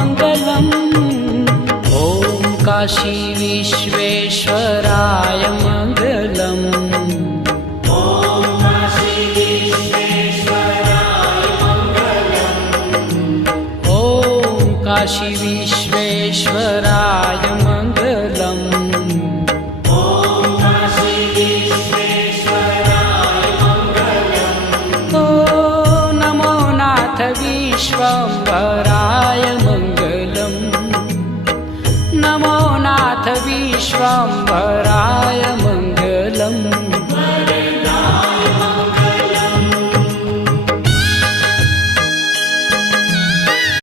मङ्गलम्। ॐ काशी विश्वेश्वराय मङ्गलम्। काशी विश्वेश्वराय मङ्गलम्। ॐ नमो नाथ विश्वम्भराय मङ्गलम्। नमो नाथ विश्वम्भराय